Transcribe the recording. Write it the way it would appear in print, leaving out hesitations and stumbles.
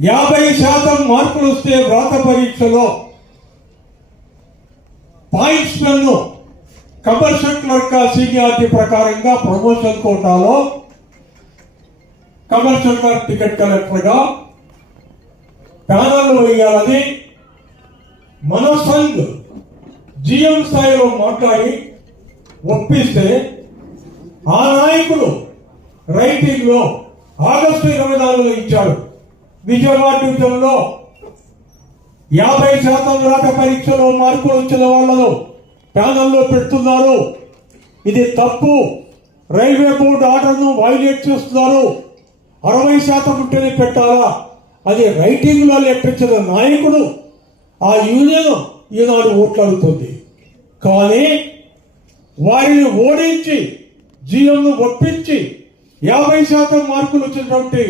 50% మార్కులు వస్తే వ్రాత పరీక్షలో పాయింట్స్ నన్ను కమర్షియల్ క్లర్క్ సీనియారిటీ ప్రకారంగా ప్రమోషన్ కోటాలో కమర్షియల్ క్లర్క్ టికెట్ కలెక్టర్గా ప్యానల్ వేయాలని మన సంఘ్ జిఎం స్థాయిలో మాట్లాడి ఒప్పిస్తే ఆ నాయకుడు రైటింగ్ లో ఆగస్టు 24 ఇచ్చాడు. విజయవాడ డివిజన్లో 50% రాత పరీక్షలో మార్కులు వచ్చిన వాళ్ళను ప్యానల్లో పెడుతున్నారు. ఇది తప్పు. రైల్వే బోర్డు ఆర్డర్ను వైలేట్ చేస్తున్నారు. 60% ఉంటేనే పెట్టాలా? అది రైటింగ్ లో లెక్కించిన నాయకుడు ఆ యూనియన్ ఈనాడు ఓట్లాడుతుంది. కానీ వారిని ఓడించి జిఎంను ఒప్పించి 50% మార్కులు వచ్చినటువంటి